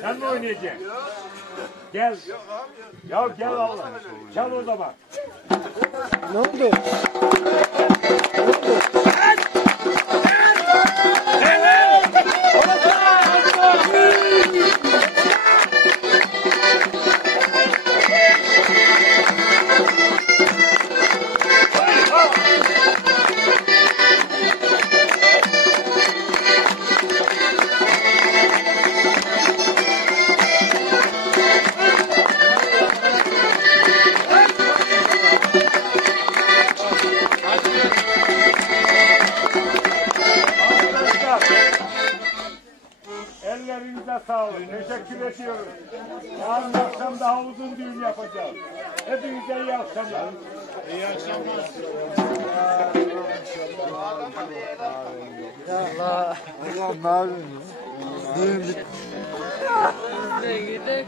Sen mi oynayacaksın? Gel. Ya gel Allah. Çal o zaman. Ne oldu? Ellerinize sağlık. Teşekkür ediyoruz. Yarın akşam daha uzun düğün yapacağız. Hepinize iyi akşamlar. İyi akşamlar. Allah. Allah ne yapıyorsun? Düğün bitti. Ne gidelim.